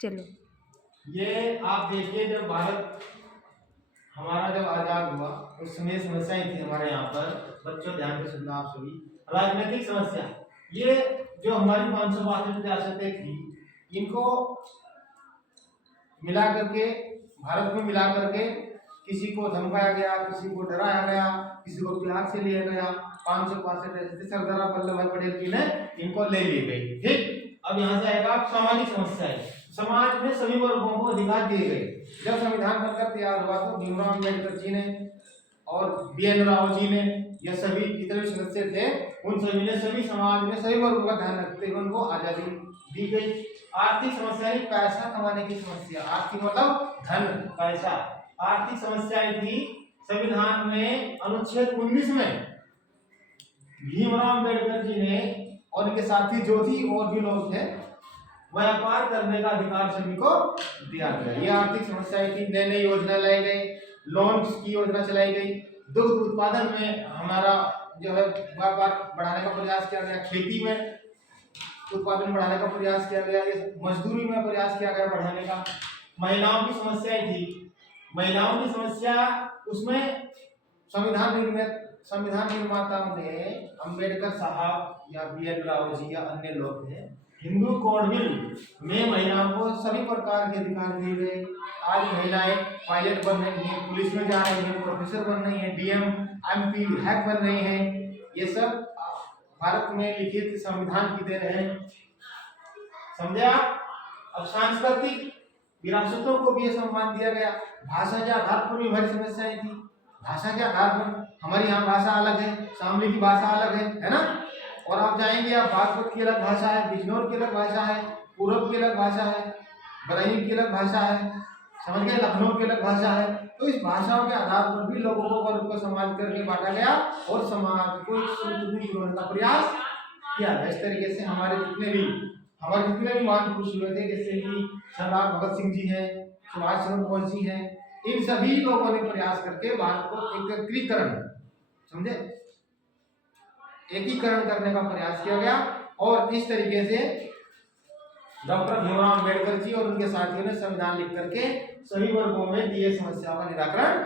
चलो ये आप देखिए, जब भारत हमारा जब आजाद हुआ उस समय समस्याएं थी हमारे यहाँ पर। बच्चों ध्यान से सुनना आप सभी। राजनीतिक समस्या, ये जो हमारी 562 रियासतें थी, इनको मिला करके, भारत में मिला करके किसी को धमकाया गया, किसी को डराया गया, किसी को प्यार से लिया गया। 562 रियासतें सरदार वल्लभ भाई पटेल जी ने इनको ले ली गई। ठीक, अब यहाँ से आएगा सामाजिक समस्याएं। समाज में सभी वर्गों को अधिकार दिए गए। जब संविधान बनकर तैयार हुआ तो भीमराव अम्बेडकर जी ने और बी.एन. राव जी ने, यह सभी जितने भी सदस्य थे, उन सभी ने सभी समाज में सभी वर्गों का ध्यान रखते हुए उनको आजादी दी गई। आर्थिक समस्याएं, पैसा कमाने की समस्या। आर्थिक मतलब धन, पैसा। आर्थिक समस्याएं थी। संविधान में अनुच्छेद 19 में भीमराव अम्बेडकर जी ने और उनके साथी जो थी और भी लोग थे, व्यापार करने का अधिकार सभी को दिया गया। ये आर्थिक समस्याएं थी। नई नई योजना लाई गई, लोन की योजना चलाई गई। दुग्ध उत्पादन में हमारा जो है व्यापार बढ़ाने का प्रयास किया गया। खेती में उत्पादन बढ़ाने का प्रयास किया गया। ये मजदूरी में प्रयास किया गया बढ़ाने का। महिलाओं की समस्याएं थी। महिलाओं की समस्या, उसमें संविधान निर्माताओं ने, अम्बेडकर साहब या बी.एन. राव जी या अन्य लोग थे, हिंदू कोड बिल में महिलाओं को सभी प्रकार के अधिकार दिए गए। आज महिलाएं पायलट बन रही हैं, पुलिस में जा रही हैं, प्रोफेसर बन रही हैं, डीएम, एमपी, विधायक बन रही हैं। ये सब भारत में लिखित संविधान की देन है। समझे आप? अब सांस्कृतिक विरासतों को भी ये सम्मान दिया गया। भाषा के आधार पर भी हमारी समस्याएं थी। भाषा के आधार पर हमारी यहाँ भाषा अलग है, शामली की भाषा अलग है ना? और आप जाएंगे, आप बागपत की अलग भाषा है, बिजनौर की अलग भाषा है, पूरब की अलग भाषा है, बरेली की अलग भाषा है, समझ गए, लखनऊ की अलग भाषा है। तो इस भाषाओं के आधार पर भी लोगों को वर्ग को समाज करके बांटा गया और समाज को संतुलित करने का प्रयास किया गया। इस तरीके से हमारे जितने भी महान पुरुष हुए थे, जैसे कि सरदार भगत सिंह जी हैं, सुभाष चंद्र बोस जी हैं, इन सभी लोगों ने प्रयास करके भारत को एकीकरण, समझे, एकीकरण करने का प्रयास किया गया। और इस तरीके से डॉक्टर भीमराव अम्बेडकर जी और उनके साथियों ने संविधान लिख करके सभी वर्गों में दिए समस्याओं का निराकरण